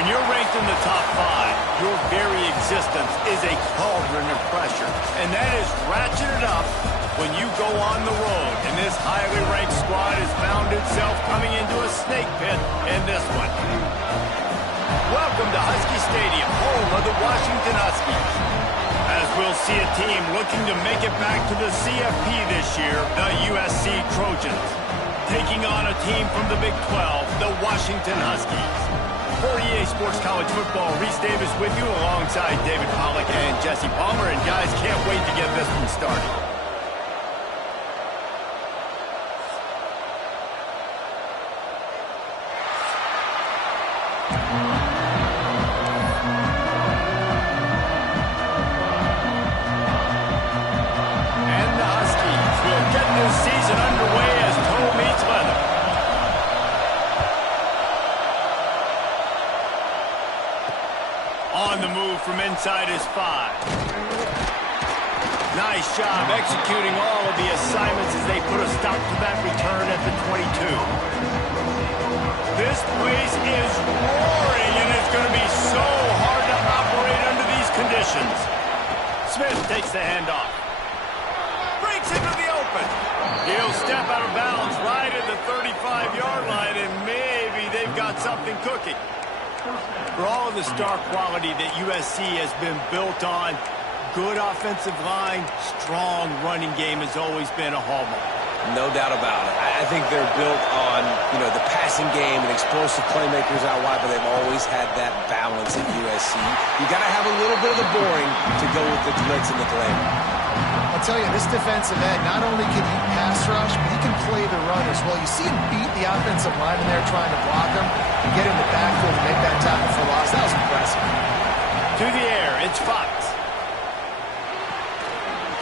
When you're ranked in the top 5, your very existence is a cauldron of pressure. And that is ratcheted up when you go on the road. And this highly ranked squad has found itself coming into a snake pit in this one. Welcome to Husky Stadium, home of the Washington Huskies. As we'll see a team looking to make it back to the CFP this year, the USC Trojans. Taking on a team from the Big 12, the Washington Huskies. For EA Sports College Football, Reese Davis with you alongside David Pollack and Jesse Palmer. And guys, can't wait to get this one started. And the Huskies will get this season underway as toe meets leather. On the move from inside his 5. Nice job executing all of the assignments as they put a stop to that return at the 22. This place is roaring, and it's going to be so hard to operate under these conditions. Smith takes the handoff. Breaks into the open. He'll step out of bounds right at the 35-yard line, and maybe they've got something cooking. For all of the star quality that USC has been built on, good offensive line, strong running game has always been a hallmark. No doubt about it. I think they're built on, the passing game and explosive playmakers out wide, but they've always had that balance at USC. You got to have a little bit of the boring to go with the blitz and the glamour. I'll tell you, this defensive end, not only can he pass rush, but he can play the run as well. You see him beat the offensive lineman there trying to block him and get in the backfield to make that tackle for loss. That was impressive. To the air, it's Fox.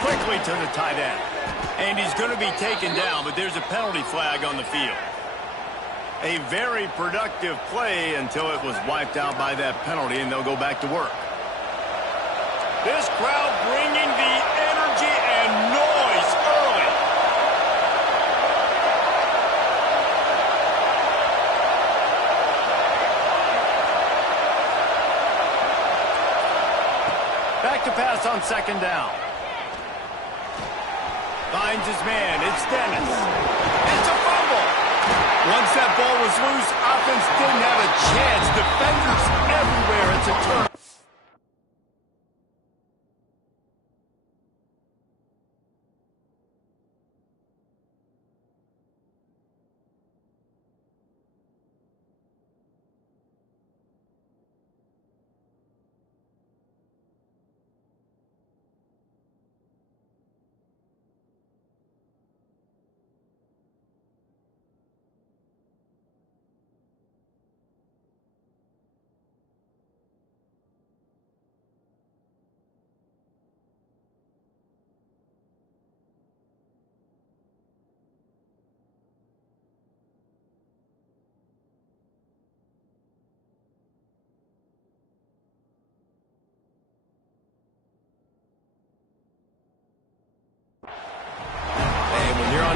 Quickly to the tight end. And he's going to be taken down, but there's a penalty flag on the field. A very productive play until it was wiped out by that penalty, and they'll go back to work. This crowd bringing the energy and noise early. Back to pass on second down. Finds his man. It's Dennis. It's a fumble. Once that ball was loose, offense didn't have a chance. Defenders everywhere. It's a turnover.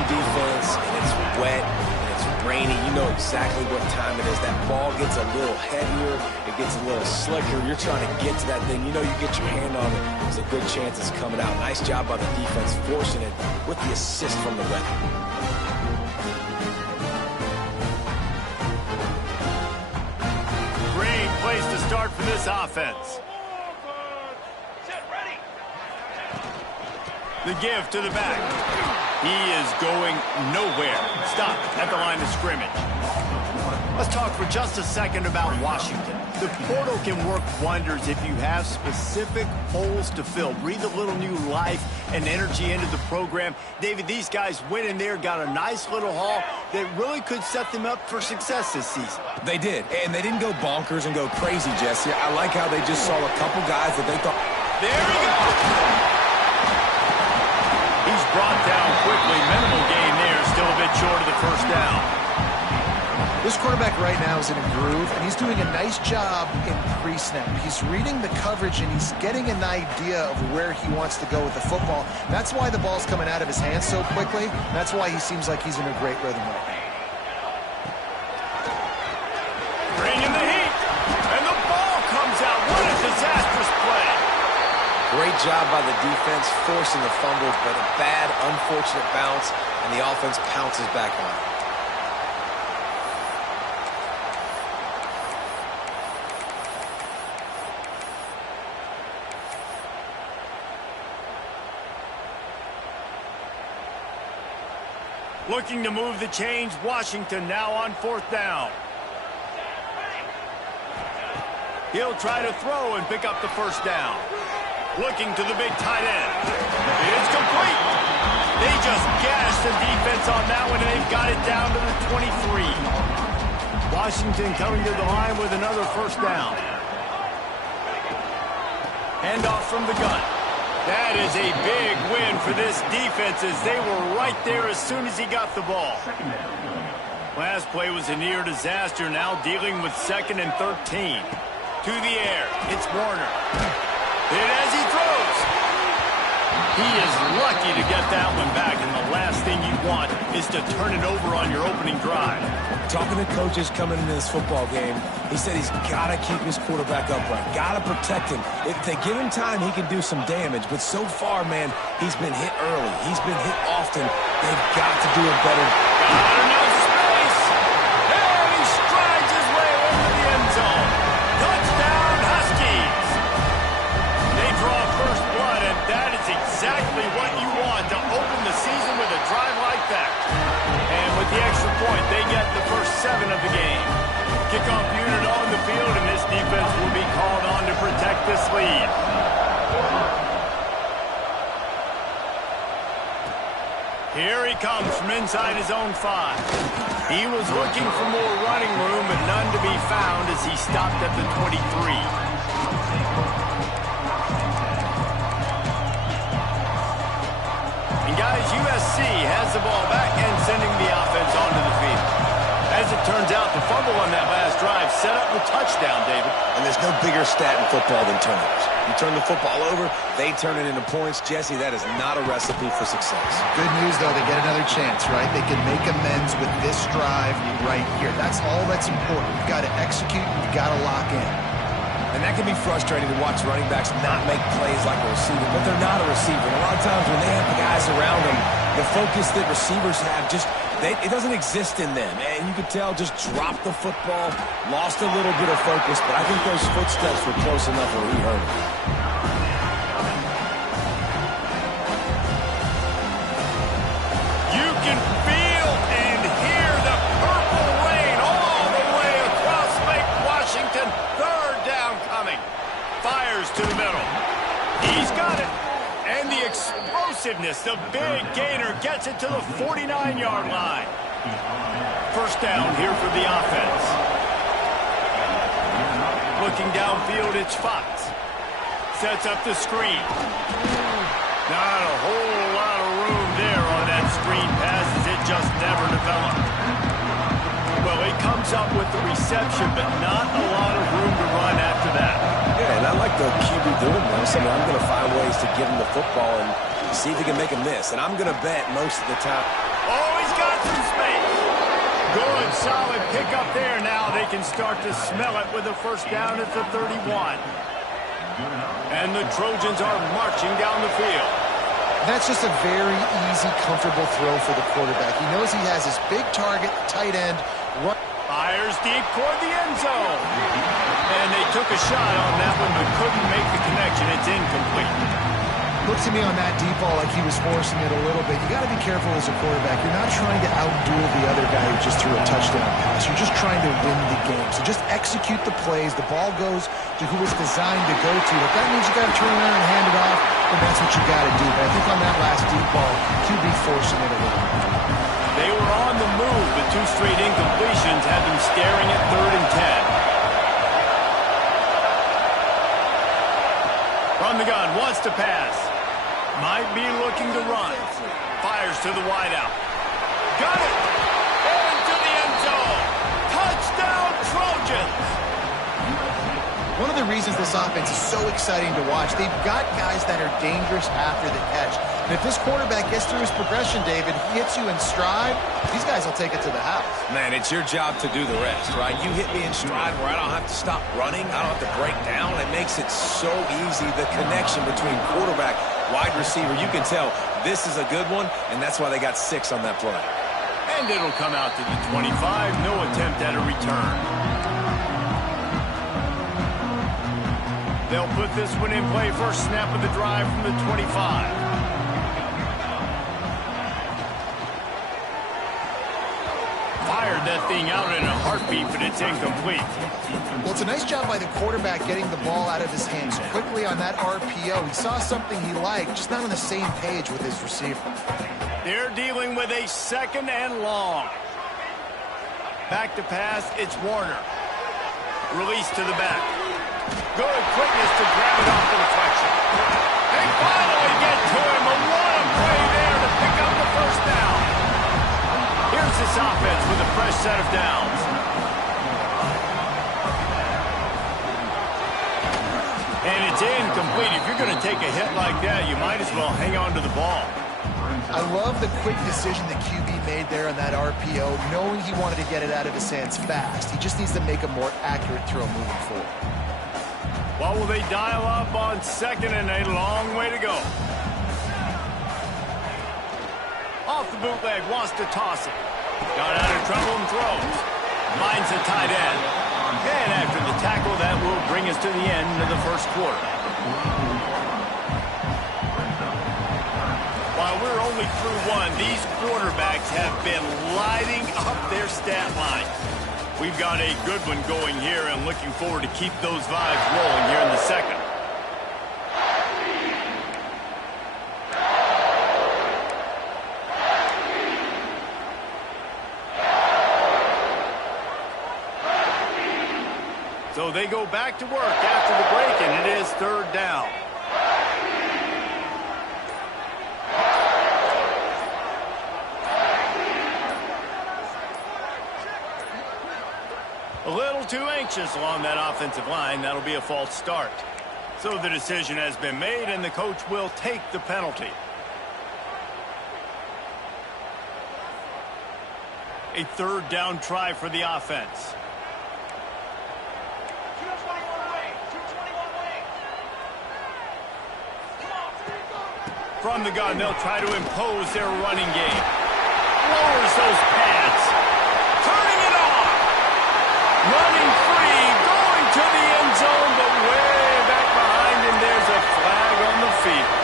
Defense, and it's wet, and it's rainy. You know exactly what time it is. That ball gets a little heavier. It gets a little slicker. You're trying to get to that thing. You know you get your hand on it. There's a good chance it's coming out. Nice job by the defense forcing it with the assist from the weather. Great place to start for this offense. The give to the back. He is going nowhere. Stop at the line of scrimmage. Let's talk for just a second about Washington. The portal can work wonders if you have specific holes to fill. Breathe a little new life and energy into the program. David, these guys went in there, got a nice little haul that really could set them up for success this season. They did, and they didn't go bonkers and go crazy, Jesse. I like how they just saw a couple guys that they thought... There we go! He's brought down quickly. Minimal gain there. Still a bit short of the first down. This quarterback right now is in a groove, and he's doing a nice job in pre-snap. He's reading the coverage, and he's getting an idea of where he wants to go with the football. That's why the ball's coming out of his hands so quickly. That's why he seems like he's in a great rhythm right now. Bringing the heat, and the Great job by the defense, forcing the fumble, but a bad, unfortunate bounce, and the offense pounces back on it. Looking to move the chains, Washington now on 4th down. He'll try to throw and pick up the 1st down. Looking to the big tight end. It's complete. They just gashed the defense on that one, and they've got it down to the 23. Washington coming to the line with another 1st down. Handoff from the gun. That is a big win for this defense as they were right there as soon as he got the ball. Last play was a near disaster, now dealing with 2nd and 13. To the air, it's Warner. And as he throws, he is lucky to get that one back, and the last thing you want is to turn it over on your opening drive. Talking to coaches coming into this football game, he said he's got to keep his quarterback upright, got to protect him. If they give him time, he can do some damage, but so far, man, he's been hit early. He's been hit often. They've got to do it better. Got enough space. There he strides his way over the end zone. Touchdown, Huskies. They draw first blood, and that is exactly what you want to open the season with a drive like that. And with the extra point, they get the first 7 of the game. Kickoff unit on the field, and this defense will be called on to protect this lead. Here he comes from inside his own 5. He was looking for more running room, but none to be found as he stopped at the 23. And guys, USC has the ball back and sending the offense onto the field. As it turns out, the fumble on that last drive set up the touchdown, David. And there's no bigger stat in football than turnovers. You turn the football over, they turn it into points. Jesse, that is not a recipe for success. Good news, though, they get another chance, right? They can make amends with this drive right here. That's all that's important. You've got to execute, you've got to lock in. And that can be frustrating to watch running backs not make plays like a receiver, but they're not a receiver. And a lot of times when they have the guys around them, the focus that receivers have just, it doesn't exist in them. And you could tell just dropped the football, lost a little bit of focus, but I think those footsteps were close enough where he heard it. You can feel and hear the purple rain all the way across Lake Washington. 3rd down coming. Fires to the middle. He's got it. And the explosiveness, the big gainer gets it to the 49-yard line. 1st down here for the offense. Looking downfield, it's Fox. Sets up the screen. Not a whole lot of room there on that screen pass as it just never developed. Well, he comes up with the reception, but not a lot of room to run after that. Yeah, and I like the QB doing this. I mean, I'm going to find ways to give him the football and see if he can make a miss. And I'm going to bet most of the time. Oh, he's got some space. Good, solid pickup there. Now they can start to smell it with a 1st down at the 31. And the Trojans are marching down the field. That's just a very easy, comfortable throw for the quarterback. He knows he has his big target, tight end. Fires deep toward the end zone. And they took a shot on that one, but couldn't make the connection. It's incomplete. Looks to me on that deep ball like he was forcing it a little bit. You got to be careful as a quarterback. You're not trying to outduel the other guy who just threw a touchdown pass. You're just trying to win the game. So just execute the plays. The ball goes to who it's designed to go to. If that means you got to turn around and hand it off, then that's what you got to do. But I think on that last deep ball, QB forcing it a little bit. They were on the move, but 2 straight incompletions had them staring at 3rd and 10. From the gun, wants to pass. Might be looking to run. Fires to the wideout. Got it! Into the end zone. Touchdown, Trojans! one of the reasons this offense is so exciting to watch. They've got guys that are dangerous after the catch. And if this quarterback gets through his progression, David, he hits you in stride, these guys will take it to the house. Man, it's your job to do the rest, right? You hit me in stride where I don't have to stop running. I don't have to break down. It makes it so easy. The connection between quarterback, wide receiver, you can tell this is a good one, and that's why they got 6 on that play. And it'll come out to the 25. No attempt at a return. They'll put this one in play. First snap of the drive from the 25. Fired that thing out in a heartbeat, but it's incomplete. Well, it's a nice job by the quarterback getting the ball out of his hands quickly on that RPO. He saw something he liked, just not on the same page with his receiver. They're dealing with a 2nd and long. Back to pass, it's Warner. Release to the back. Good quickness to grab it off the deflection. They finally get to him. What a play there to pick up the first down. Here's this offense with a fresh set of downs. And it's incomplete. If you're going to take a hit like that, you might as well hang on to the ball. I love the quick decision the QB made there on that RPO, knowing he wanted to get it out of his hands fast. He just needs to make a more accurate throw moving forward. What will they dial up on 2nd and a long way to go? Off the bootleg, wants to toss it. Got out of trouble and throws. Finds the tight end. And after the tackle, that will bring us to the end of the first quarter. While we're only through one, these quarterbacks have been lighting up their stat line. We've got a good one going here and looking forward to keep those vibes rolling here in the second. So they go back to work after the break, and it is 3rd down. A little too anxious along that offensive line. That'll be a false start. So the decision has been made, and the coach will take the penalty. A 3rd down try for the offense. From the gun, they'll try to impose their running game. Lowers those pads. Turning it on. Running free. Going to the end zone, but way back behind him, there's a flag on the field.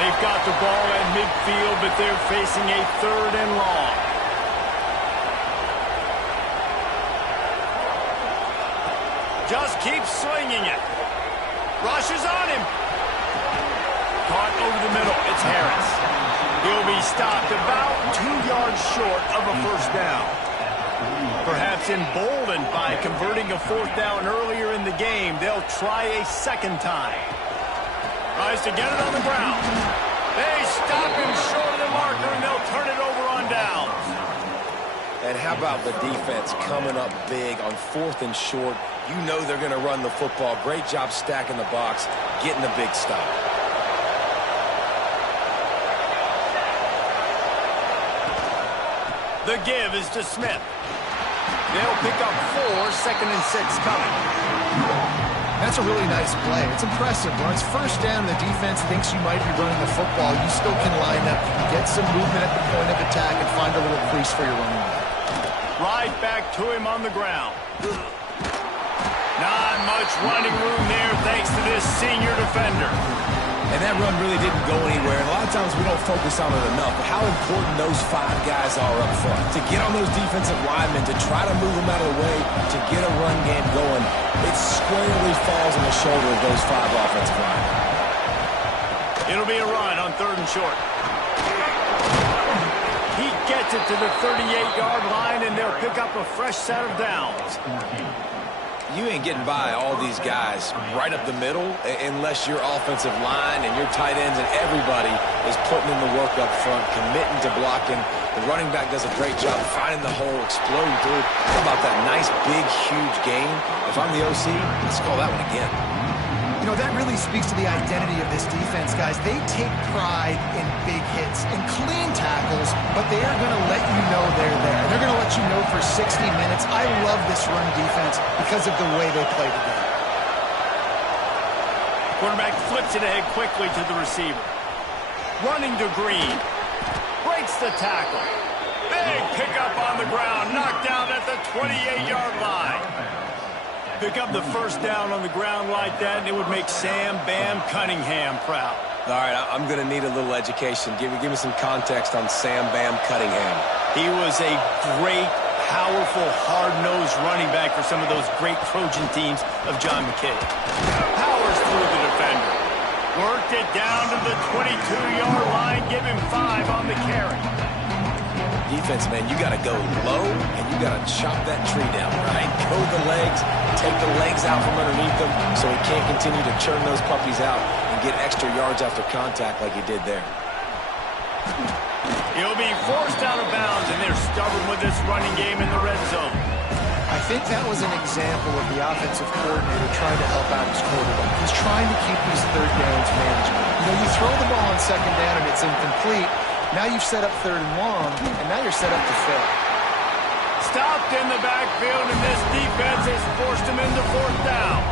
They've got the ball at midfield, but they're facing a 3rd and long. Just keeps slinging it. Rushes on him. Caught over the middle. It's Harris. He'll be stopped about 2 yards short of a first down. Perhaps emboldened by converting a 4th down earlier in the game, they'll try a 2nd time. Tries to get it on the ground. They stop him short of the marker, and they'll turn it over on downs. And how about the defense coming up big on 4th and short? You know they're going to run the football. Great job stacking the box, getting the big stop. The give is to Smith. They'll pick up 4, 2nd and 6 coming. That's a really nice play. It's impressive. When it's first down, the defense thinks you might be running the football. You still can line up, get some movement at the point of attack, and find a little crease for your running back. Right back to him on the ground. Not much running room there thanks to this senior defender. And that run really didn't go anywhere. And a lot of times we don't focus on it enough, but how important those 5 guys are up front. To get on those defensive linemen, to try to move them out of the way, to get a run game going, it squarely falls on the shoulder of those 5 offensive linemen. It'll be a run on 3rd and short. He gets it to the 38-yard line, and they'll pick up a fresh set of downs. You ain't getting by all these guys right up the middle unless your offensive line and your tight ends and everybody is putting in the work up front, committing to blocking. The running back does a great job finding the hole, exploding through. How about that nice, big, huge gain? If I'm the OC, let's call that one again. You know, that really speaks to the identity of this defense, guys. They take pride in big hits and clean tackles, but they are going to let you know they're there. They're going to let you know for 60 minutes. I love this run defense because of the way they play the game. Quarterback flips it ahead quickly to the receiver. Running to Green. Breaks the tackle. Big pickup on the ground. Knocked down at the 28-yard line. Pick up the first down on the ground like that, and it would make Sam Bam Cunningham proud. All right, I'm going to need a little education. Give me some context on Sam Bam Cunningham. He was a great, powerful, hard-nosed running back for some of those great Trojan teams of John McKay. Powers through the defender. Worked it down to the 22-yard line. Give him 5 on the carry. Defense, man, you got to go low, and you got to chop that tree down, right? Go the legs, take the legs out from underneath them so he can't continue to churn those puppies out and get extra yards after contact like he did there. He'll be forced out of bounds, and they're stubborn with this running game in the red zone. I think that was an example of the offensive coordinator trying to help out his quarterback. He's trying to keep these third downs manageable. You know, you throw the ball on second down and it's incomplete. Now you've set up third and long, and now you're set up to fail. Stopped in the backfield, and this defense has forced him into fourth down.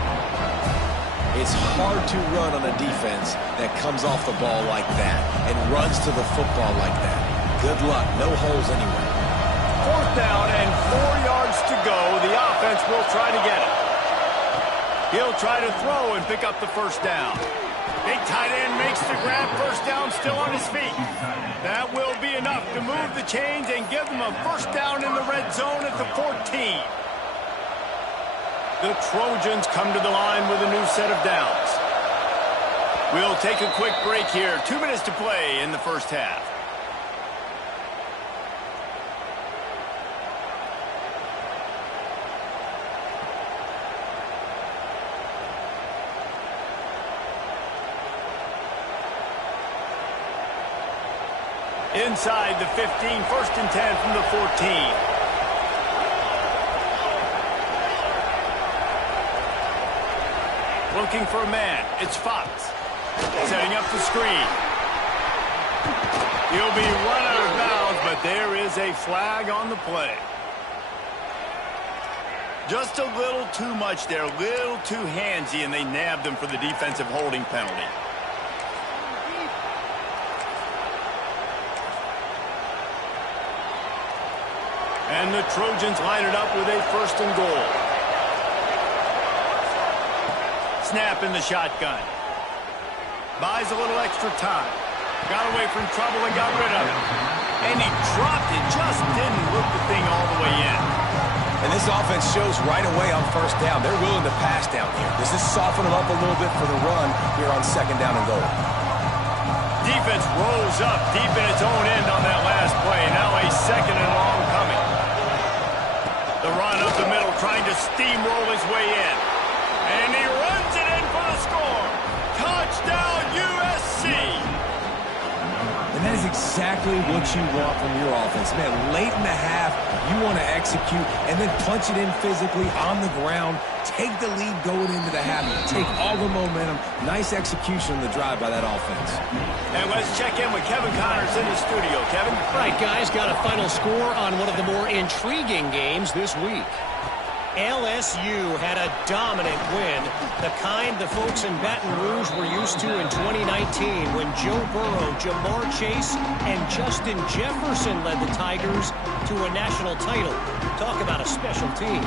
It's hard to run on a defense that comes off the ball like that and runs to the football like that. Good luck. No holes anywhere. Fourth down and 4 yards to go. The offense will try to get it. He'll try to throw and pick up the first down. Big tight end makes the grab. First down, still on his feet. That will be enough to move the chains and give them a first down in the red zone at the 14. The Trojans come to the line with a new set of downs. We'll take a quick break here. 2 minutes to play in the first half. Inside the 15, first and 10 from the 14. Looking for a man. It's Fox. Setting up the screen. He'll be run out of bounds, but there is a flag on the play. Just a little too much there, a little too handsy, and they nabbed him for the defensive holding penalty. And the Trojans line it up with a first and goal. Snap in the shotgun. Buys a little extra time. Got away from trouble and got rid of it. And he dropped it. Just didn't loop the thing all the way in. And this offense shows right away on first down. They're willing to pass down here. Does this soften them up a little bit for the run here on second down and goal? Defense rolls up deep in its own end on that last play. Now a second and long coming. The run up the middle, trying to steamroll his way in. And he runs it in for the score. Touchdown, USC! And that is exactly what you want from your offense. Man, late in the half, you want to execute and then punch it in physically on the ground. Take the lead going into the half. Take all the momentum. Nice execution on the drive by that offense. And let's check in with Kevin Connors in the studio. Kevin? Right, guys, got a final score on one of the more intriguing games this week. LSU had a dominant win, the kind the folks in Baton Rouge were used to in 2019 when Joe Burrow, Jamar Chase, and Justin Jefferson led the Tigers to a national title. Talk about a special team.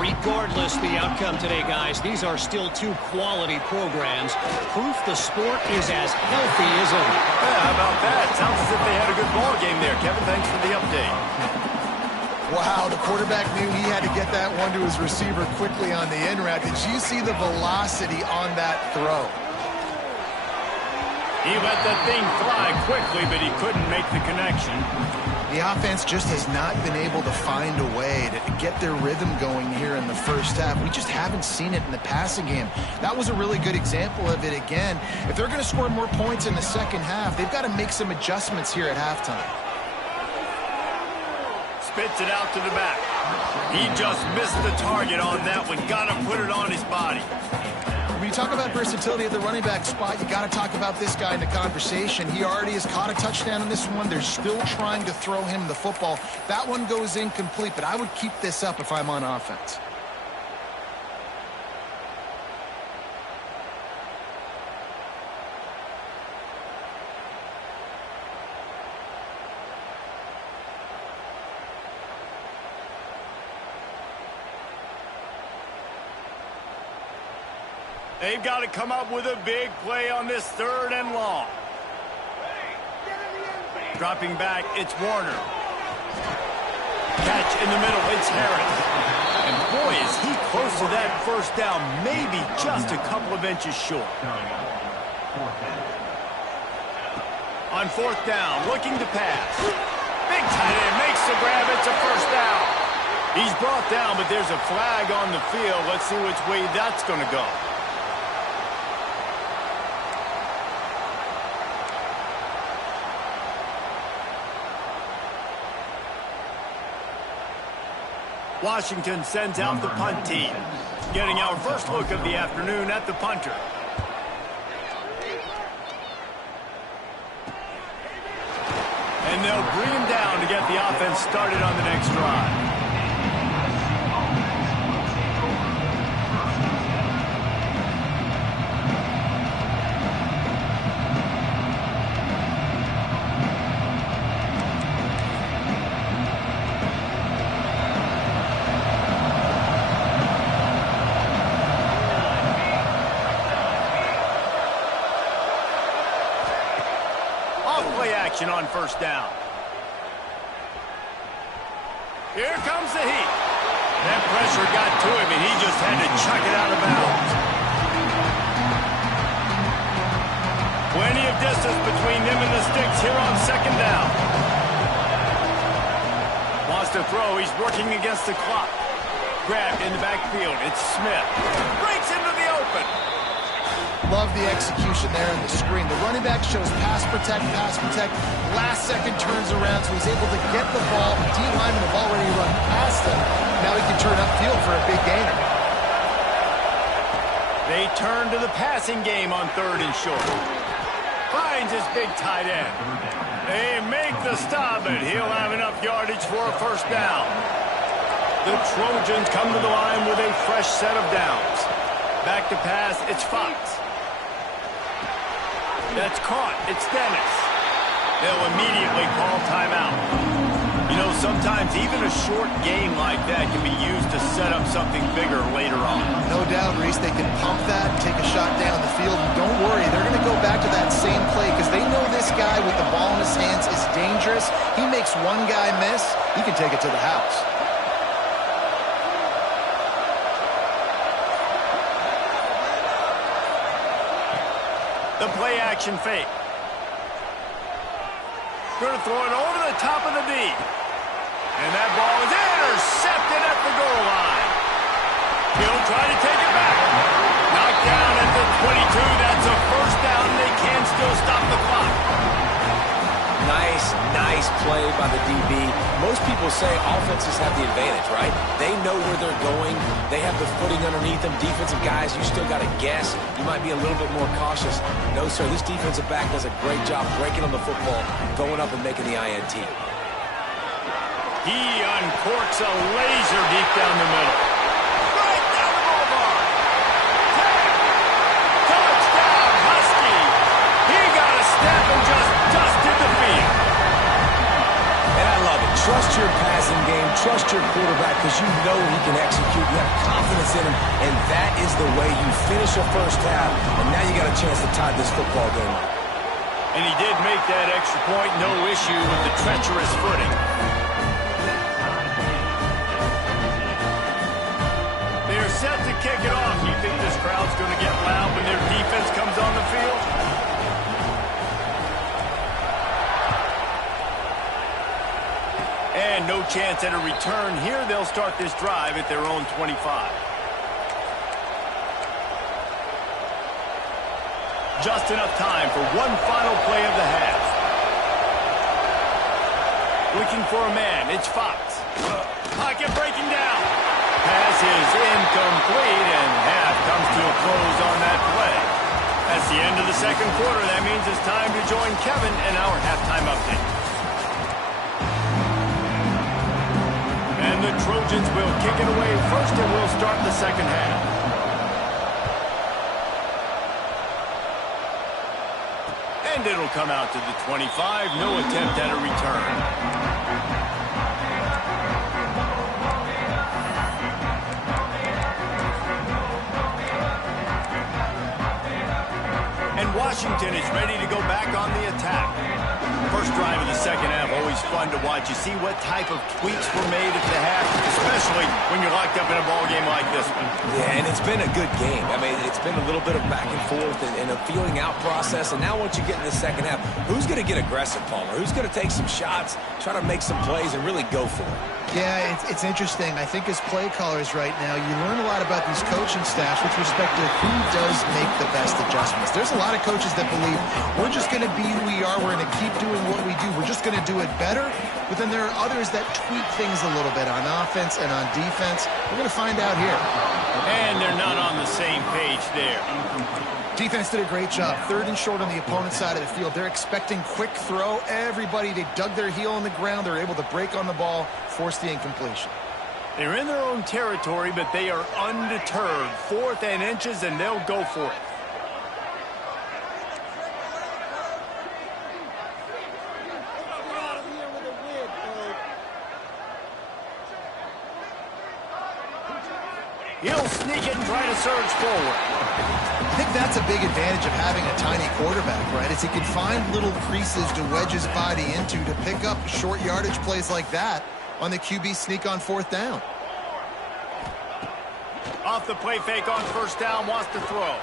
Regardless the outcome today, guys, these are still two quality programs. Proof the sport is as healthy as ever. Yeah, how about that? Sounds as if they had a good ball game there. Kevin, thanks for the update. Wow, the quarterback knew he had to get that one to his receiver quickly on the in route. Did you see the velocity on that throw? He let that thing fly quickly, but he couldn't make the connection. The offense just has not been able to find a way to get their rhythm going here in the first half. We just haven't seen it in the passing game. That was a really good example of it again. If they're going to score more points in the second half, they've got to make some adjustments here at halftime. Spits it out to the back. He just missed the target on that one. Got to put it on his body. When you talk about versatility at the running back spot, you got to talk about this guy in the conversation. He already has caught a touchdown in this one. They're still trying to throw him the football. That one goes incomplete, but I would keep this up if I'm on offense. They've got to come up with a big play on this 3rd and long. Dropping back, it's Warner. Catch in the middle, it's Harris. And boy, is he close to that first down, maybe just a couple of inches short. On 4th down, looking to pass. Big tight end makes the grab, it's a first down. He's brought down, but there's a flag on the field. Let's see which way that's going to go. Washington sends out the punt team. Getting our first look of the afternoon at the punter. And they'll bring him down to get the offense started on the next drive. On 1st down. Here comes the heat. That pressure got to him, and he just had to chuck it out of bounds. Plenty of distance between him and the sticks here on 2nd down. Wants to throw. He's working against the clock. Grabbed in the backfield. It's Smith. Breaks into the open. Love the execution there in the screen. The running back shows pass protect. Last second turns around, so he's able to get the ball. The D-linemen have already run past him. Now he can turn upfield for a big gainer. They turn to the passing game on 3rd and short. Finds his big tight end. They make the stop, and he'll have enough yardage for a first down. The Trojans come to the line with a fresh set of downs. Back to pass, it's Fox. That's caught. It's Dennis. They'll immediately call timeout. You know, sometimes even a short game like that can be used to set up something bigger later on. No doubt, Reese. They can pump that, take a shot down the field, and don't worry, they're going to go back to that same play because they know this guy with the ball in his hands is dangerous. He makes one guy miss, he can take it to the house. The play-action fake. Going to throw it over the top of the D. And that ball is intercepted at the goal line. He'll try to take it back. Knocked down at the 22. That's a first down. They can still stop the clock. Nice play by the DB. Most people say offenses have the advantage, right? They know where they're going. They have the footing underneath them. Defensive guys, you still got to guess. You might be a little bit more cautious. No, sir, this defensive back does a great job breaking on the football, going up and making the INT. He uncorks a laser deep down the middle. Right down the boulevard. Touchdown, Husky. He got a step and just dusted the field. And I love it. Trust your passing game. Trust your quarterback because you know he can execute. You have confidence in him, and that is the way you finish a first half. And now you got a chance to tie this football game. And he did make that extra point. No issue with the treacherous footing. They're set to kick it off. You think this crowd's going to get loud when their defense comes on the field? And no chance at a return here. They'll start this drive at their own 25. Just enough time for one final play of the half. Looking for a man. It's Fox. Pocket breaking down. Pass is incomplete, and half comes to a close on that play. That's the end of the second quarter. That means it's time to join Kevin in our halftime update. And the Trojans will kick it away first, and we'll start the second half. And it'll come out to the 25. No attempt at a return. Washington is ready to go back on the attack. First drive of the second half, always fun to watch. You see what type of tweaks were made at the half, especially when you're locked up in a ball game like this one. Yeah, and it's been a good game. I mean, it's been a little bit of back and forth and a feeling out process. And now once you get in the second half, who's going to get aggressive, Palmer? Who's going to take some shots, try to make some plays, and really go for it? Yeah, it's interesting. I think as play callers right now, you learn a lot about these coaching staffs with respect to who does make the best adjustments. There's a lot of coaches that believe we're just going to be who we are. We're going to keep doing what we do. We're just going to do it better. But then there are others that tweak things a little bit on offense and on defense. We're going to find out here. And they're not on the same page there. Defense did a great job. Third and short on the opponent's side of the field. They're expecting quick throw. Everybody, they dug their heel on the ground. They're able to break on the ball, force the incompletion. They're in their own territory, but they are undeterred. 4th and inches, and they'll go for it. He'll sneak it and try to surge forward. I think that's a big advantage of having a tiny quarterback, right? Is he can find little creases to wedge his body into to pick up short yardage plays like that on the QB sneak on 4th down. Off the play fake on first down, wants to throw.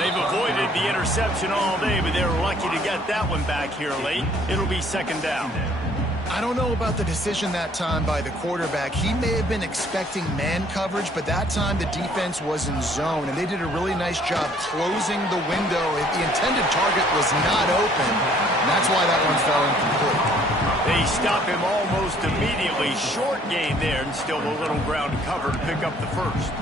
They've avoided the interception all day, but they're lucky to get that one back here late. It'll be second down. I don't know about the decision that time by the quarterback. He may have been expecting man coverage, but that time the defense was in zone, and they did a really nice job closing the window. The intended target was not open, and that's why that one fell incomplete. They stop him almost immediately. Short gain there, and still a little ground to cover to pick up the first.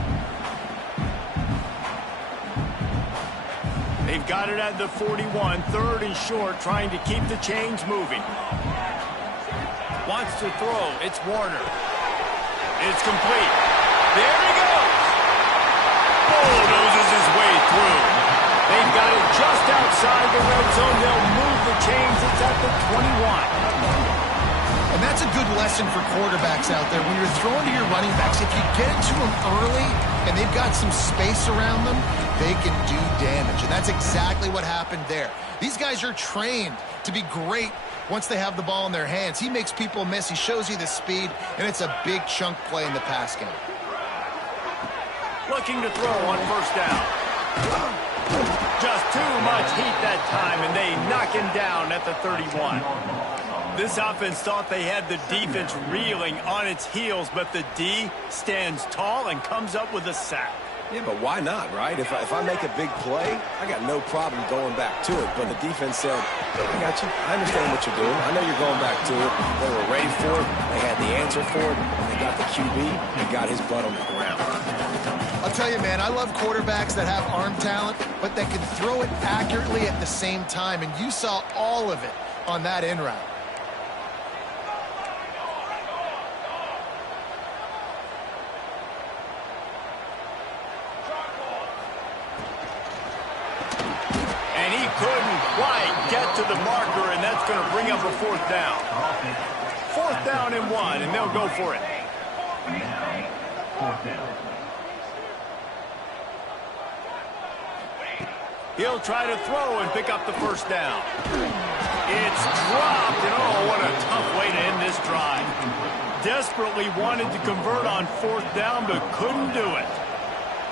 They've got it at the 41, 3rd and short, trying to keep the chains moving. Wants to throw. It's Warner. It's complete. There he goes. Bulldozes his way through. They've got it just outside the red zone. They'll move the chains. It's at the 21. And that's a good lesson for quarterbacks out there. When you're throwing to your running backs, if you get to them early and they've got some space around them, they can do damage. And that's exactly what happened there. These guys are trained to be great once they have the ball in their hands. He makes people miss. He shows you the speed, and it's a big chunk play in the pass game. Looking to throw on first down. Just too much heat that time, and they knock him down at the 31. This offense thought they had the defense reeling on its heels, but the D stands tall and comes up with a sack. Yeah, but why not, right? If I make a big play, I got no problem going back to it. But the defense said, I got you. I understand what you're doing. I know you're going back to it. They were ready for it. They had the answer for it. They got the QB and got his butt on the ground. I'll tell you, man, I love quarterbacks that have arm talent, but that can throw it accurately at the same time. And you saw all of it on that in route. Couldn't quite get to the marker, and that's going to bring up a 4th down. 4th down and 1, and they'll go for it. He'll try to throw and pick up the first down. It's dropped, and oh, what a tough way to end this drive. Desperately wanted to convert on 4th down, but couldn't do it.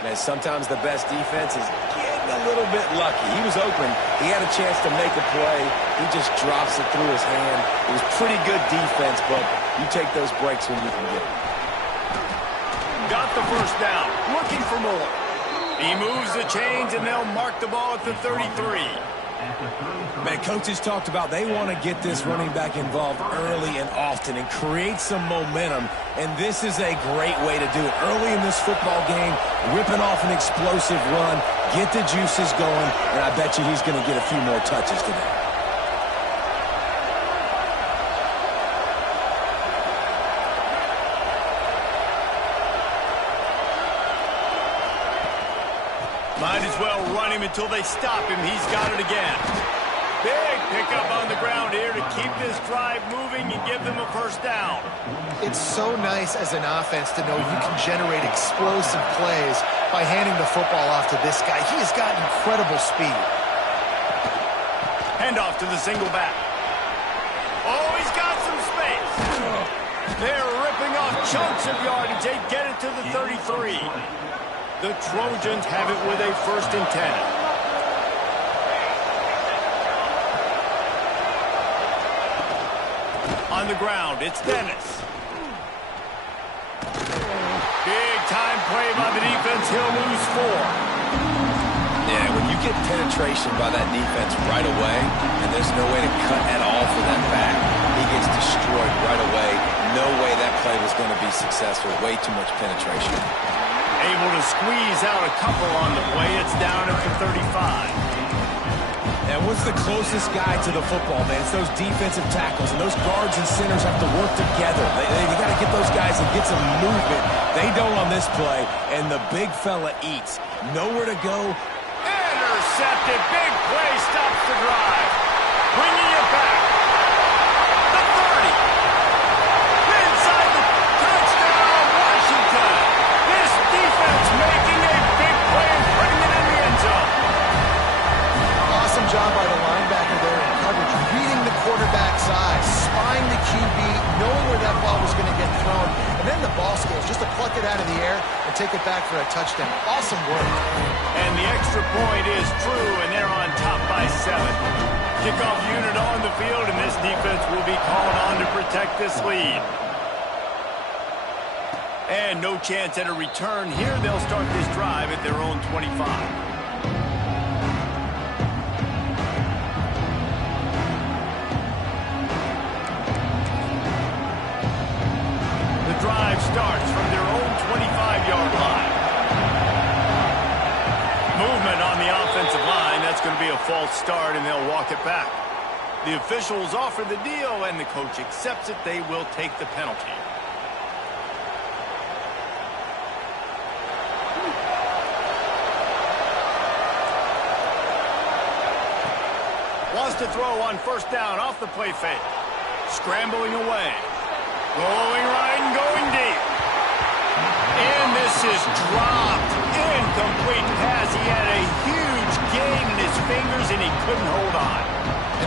And sometimes the best defense is get getting a little bit lucky. He was open. He had a chance to make a play. He just drops it through his hand. It was pretty good defense, but you take those breaks when you can get them. Got the first down. Looking for more. He moves the chains, and they'll mark the ball at the 33. Man, coaches talked about they want to get this running back involved early and often and create some momentum, and this is a great way to do it. Early in this football game, ripping off an explosive run, get the juices going, and I bet you he's going to get a few more touches today. Might as well run him until they stop him. He's got it again. Big pickup on the ground here to keep this drive moving and give them a first down. It's so nice as an offense to know you can generate explosive plays by handing the football off to this guy. He has got incredible speed. Handoff to the single back. Oh, he's got some space. They're ripping off chunks of yardage. They get it to the 33. The Trojans have it with a 1st and 10. On the ground, it's Dennis. Big time play by the defense. He'll lose 4. Yeah, when you get penetration by that defense right away, and there's no way to cut at all for that back, he gets destroyed right away. No way that play was going to be successful. Way too much penetration. Able to squeeze out a couple on the play. It's down at the 35. And what's the closest guy to the football, man? It's those defensive tackles, and those guards and centers have to work together. They got to get those guys and get some movement. They don't on this play, and the big fella eats. Nowhere to go. Intercepted. Big play stops the drive. Bringing it back. The 30. Inside the touchdown, Washington. This defense making a big play and putting it in the end zone. Awesome job by the linebacker there in coverage, reading the quarterback's eyes, spying the QB, knowing where that ball was going to get thrown, and then the ball skills just to pluck it out of the air and take it back for a touchdown. Awesome work. And the extra point is true, and they're on top by 7. Kickoff unit on the field, and this defense will be called on to protect this lead. And no chance at a return here. They'll start this drive at their own 25. Drive starts from their own 25-yard line. Movement on the offensive line. That's going to be a false start, and they'll walk it back. The officials offer the deal, and the coach accepts it. They will take the penalty. Wants to throw on 1st down off the play fake. Scrambling away. Rolling right and going deep. And this is dropped. Incomplete pass. He had a huge gain in his fingers, and he couldn't hold on.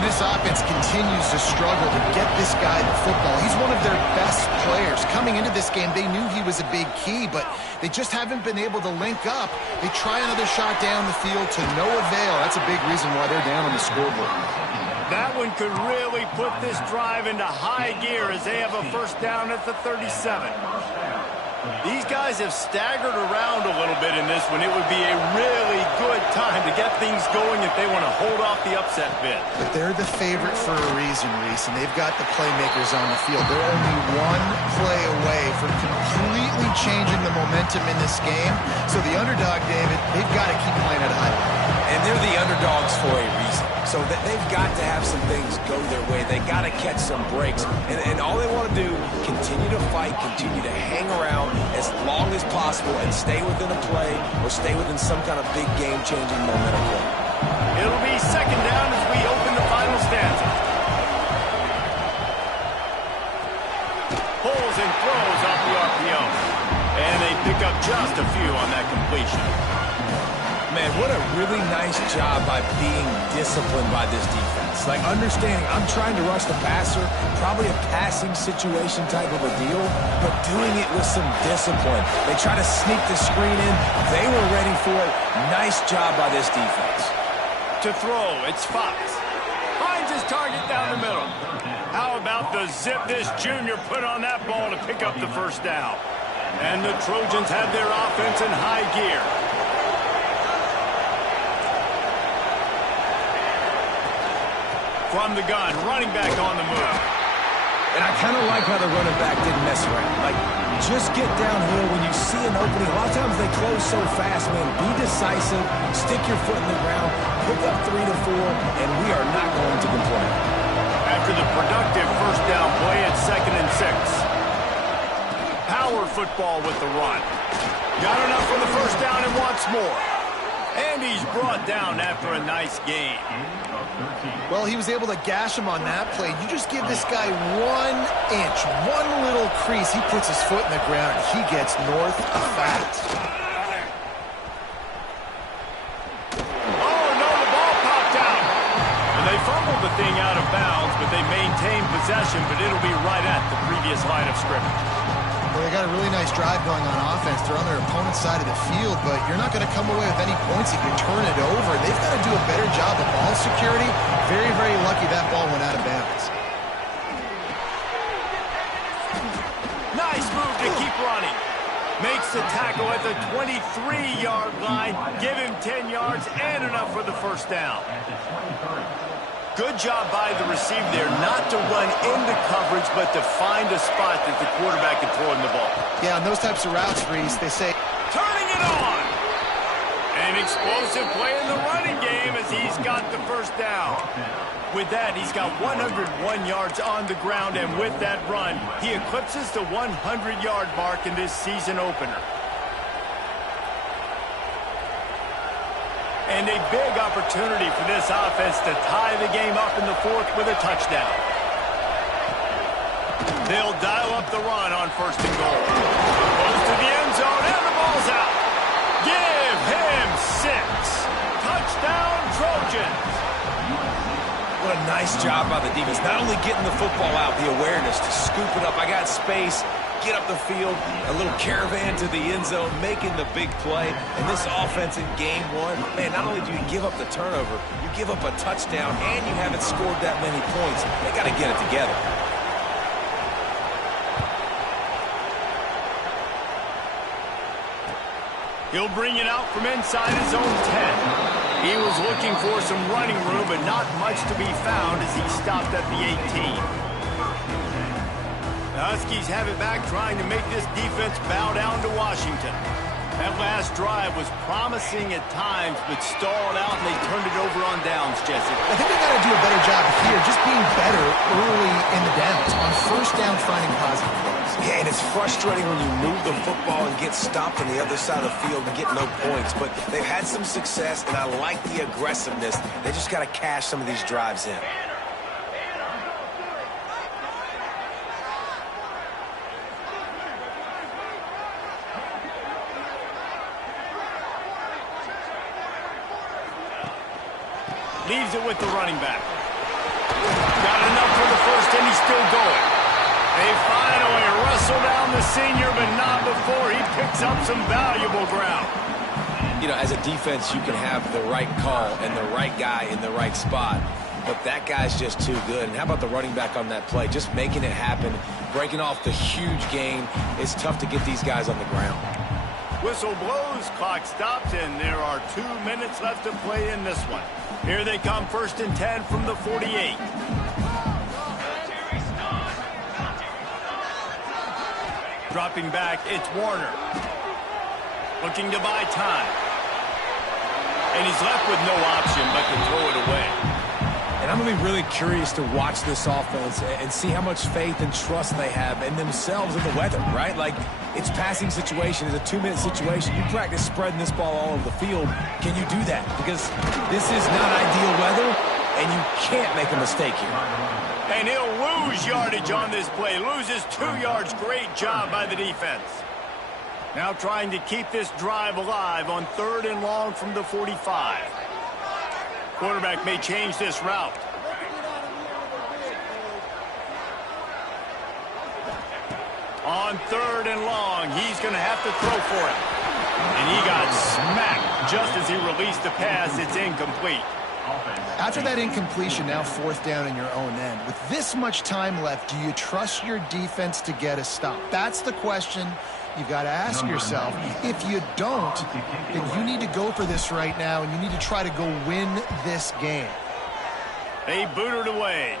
And this offense continues to struggle to get this guy the football. He's one of their best players. Coming into this game, they knew he was a big key, but they just haven't been able to link up. They try another shot down the field to no avail. That's a big reason why they're down on the scoreboard. That one could really put this drive into high gear as they have a 1st down at the 37. These guys have staggered around a little bit in this one. It would be a really good time to get things going if they want to hold off the upset bid. But they're the favorite for a reason, Reese, and they've got the playmakers on the field. They're only one play away from completely changing the momentum in this game. So the underdog, David, they've got to keep playing at a high level. And they're the underdogs for a reason. So that they've got to have some things go their way. They got to catch some breaks. And all they want to do, continue to fight, continue to hang around as long as possible and stay within a play or stay within some kind of big game-changing momentum play. It'll be 2nd down as we open the final stanza. Pulls and throws off the RPO. And they pick up just a few on that completion. Man, what a really nice job by being disciplined by this defense. Like, understanding I'm trying to rush the passer, probably a passing situation type of a deal, but doing it with some discipline. They try to sneak the screen in. They were ready for it. Nice job by this defense. To throw, it's Fox. Finds his target down the middle. How about the zip this junior put on that ball to pick up the first down? And the Trojans have their offense in high gear. From the gun, running back on the move. And I kind of like how the running back didn't mess around. Like, just get downhill when you see an opening. A lot of times they close so fast, man. Be decisive, stick your foot in the ground, pick up 3 to 4, and we are not going to complain. After the productive first down play at 2nd and 6. Power football with the run. Got enough for the first down and wants more. And he's brought down after a nice gain. Well, he was able to gash him on that play. You just give this guy 1 inch, one little crease. He puts his foot in the ground. He gets north of fat. Oh, no, the ball popped out. And they fumbled the thing out of bounds, but they maintained possession, but it'll be right at the previous line of scrimmage. Well, they got a really nice drive going on offense. They're on their opponent's side of the field, but you're not going to come away with any points if you turn it over. They've got to do a better job of ball security. Very, very lucky that ball went out of bounds. Nice move to keep running. Makes the tackle at the 23-yard line. Give him 10 yards and enough for the first down. Good job by the receiver there, not to run into coverage, but to find a spot that the quarterback can throw in the ball. Yeah, on those types of routes, Reese, they say... Turning it on! An explosive play in the running game as he's got the first down. With that, he's got 101 yards on the ground, and with that run, he eclipses the 100-yard mark in this season opener. And a big opportunity for this offense to tie the game up in the 4th with a touchdown. They'll dial up the run on 1st and goal. Goes to the end zone, and the ball's out. Give him 6. Touchdown, Trojans. What a nice job by the defense. Not only getting the football out, the awareness to scoop it up. I got space. Get up the field, a little caravan to the end zone, making the big play. And this offense in game 1, man, not only do you give up the turnover, you give up a touchdown, and you haven't scored that many points. They got to get it together. He'll bring it out from inside his own 10. He was looking for some running room, but not much to be found as he stopped at the 18. The Huskies have it back, trying to make this defense bow down to Washington. That last drive was promising at times, but stalled out, and they turned it over on downs, Jesse. I think they got to do a better job here, just being better early in the downs. On first down, finding positive plays. Yeah, and it's frustrating when you move the football and get stopped on the other side of the field and get no points. But they've had some success, and I like the aggressiveness. They just got to cash some of these drives in. Leaves it with the running back. Got enough for the first, and he's still going. They finally wrestle down the senior, but not before he picks up some valuable ground. You know, as a defense, you can have the right call and the right guy in the right spot, but that guy's just too good. And how about the running back on that play? Just making it happen, breaking off the huge gain. It's tough to get these guys on the ground. Whistle blows, clock stops, and there are 2 minutes left to play in this one. Here they come, 1st and 10 from the 48. Dropping back, it's Warner. Looking to buy time. And he's left with no option but to throw it away. And I'm going to be really curious to watch this offense and see how much faith and trust they have in themselves and the weather, right? Like, it's passing situation. It's a 2-minute situation. You practice spreading this ball all over the field. Can you do that? Because this is not ideal weather, and you can't make a mistake here. And he'll lose yardage on this play. Loses 2 yards. Great job by the defense. Now trying to keep this drive alive on 3rd and long from the 45. Quarterback may change this route. On 3rd and long, he's going to have to throw for it. And he got smacked release the pass. It's incomplete. After that incompletion, now 4th down in your own end. With this much time left, do you trust your defense to get a stop? That's the question you've got to ask yourself. If you don't, then you need to go for this right now, and you need to try to go win this game. They boot it away.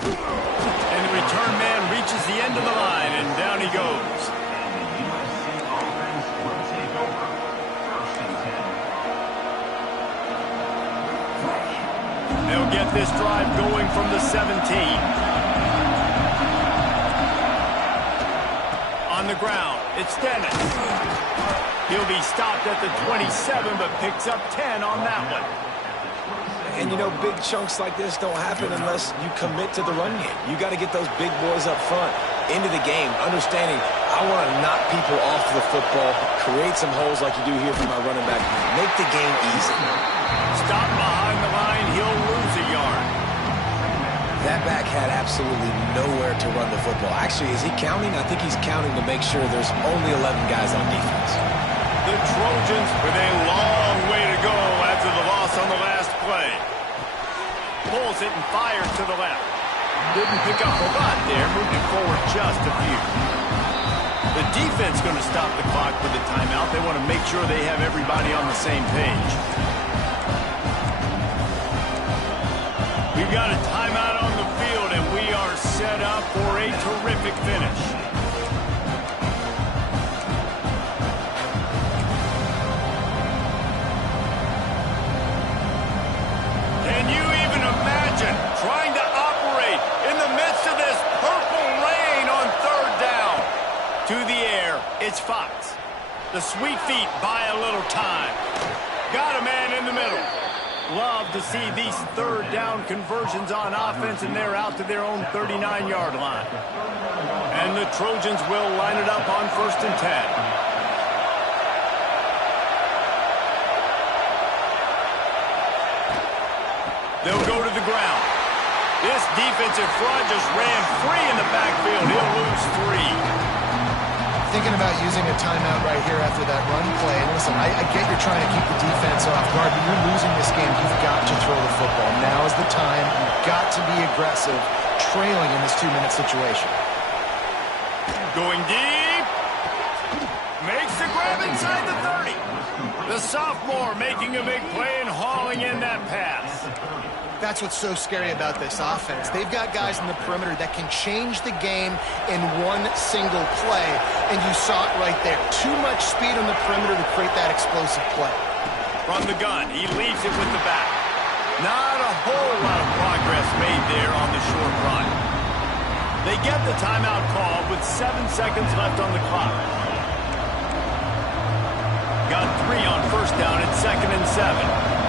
And the return man reaches the end of the line, and down he goes. They'll get this drive going from the 17. On the ground, it's Dennis. He'll be stopped at the 27, but picks up 10 on that one. And, you know, big chunks like this don't happen unless you commit to the run game. You got to get those big boys up front into the game, understanding I want to knock people off the football, create some holes like you do here for my running back, make the game easy. Stop behind the line, he'll lose a yard. That back had absolutely nowhere to run the football. Actually, is he counting? I think he's counting to make sure there's only 11 guys on defense. The Trojans with a long way to go after the loss on the last play. Pulls it and fires to the left. Didn't pick up a lot there, moving forward just a few. The defense going to stop the clock with the timeout. They want to make sure they have everybody on the same page. We've got a timeout on the field, and we are set up for a terrific finish. Can you even imagine trying to operate in the midst of this purple rain on 3rd down? To the air, it's Fox. The sweet feet buy a little time. Got a man in the middle. Love to see these 3rd down conversions on offense, and they're out to their own 39-yard line. And the Trojans will line it up on 1st and 10. They'll go to the ground. This defensive front just ran free in the backfield. He'll lose 3. Thinking about using a timeout right here after that run play. And listen, I get you're trying to keep the defense off guard, but you're losing this game. You've got to throw the football. Now is the time. You've got to be aggressive, trailing in this 2-minute situation. Going deep. Makes the grab inside the 30. The sophomore making a big play and hauling in that pass. That's what's so scary about this offense. They've got guys in the perimeter that can change the game in one single play, and you saw it right there. Too much speed on the perimeter to create that explosive play. From the gun, he leaves it with the back. Not a whole lot of progress made there on the short run. They get the timeout call with 7 seconds left on the clock. Got 3 on 1st down at 2nd and 7.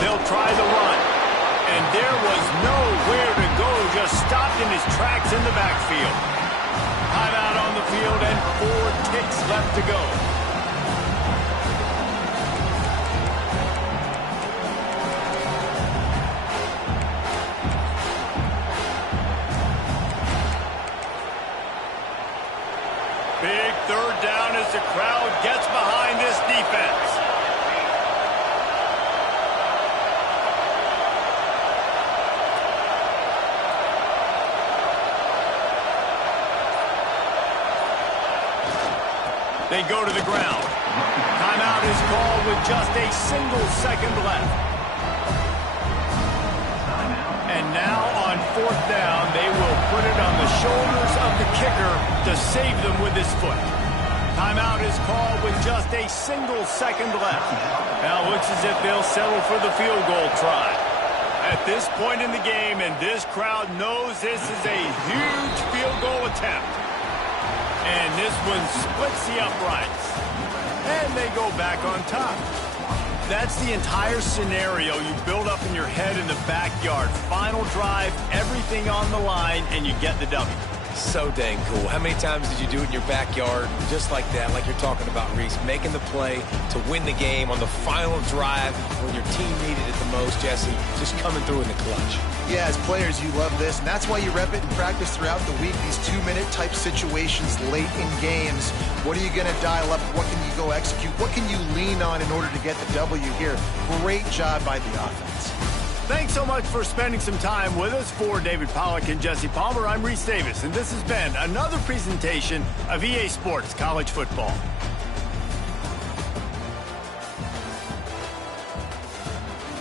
They'll try the run. And there was nowhere to go, just stopped in his tracks in the backfield. Timeout on the field and 4 ticks left to go. Big 3rd down as the crowd gets behind this defense. They go to the ground. Timeout is called with just a single second left. And now on 4th down, they will put it on the shoulders of the kicker to save them with his foot. Timeout is called with just a single second left. Now it looks as if they'll settle for the field goal try. At this point in the game, and this crowd knows this is a huge field goal attempt. And this one splits the uprights. And they go back on top. That's the entire scenario you build up in your head in the backyard. Final drive, everything on the line, and you get the W. So dang cool. How many times did you do it in your backyard just like that, like you're talking about, Reese, making the play to win the game on the final drive when your team needed it the most, Jesse, just coming through in the clutch. Yeah, as players, you love this, and that's why you rep it in practice throughout the week, these 2-minute type situations late in games. What are you going to dial up? What can you go execute? What can you lean on in order to get the W here? Great job by the offense. Thanks so much for spending some time with us. For David Pollack and Jesse Palmer, I'm Reese Davis, and this has been another presentation of EA Sports College Football.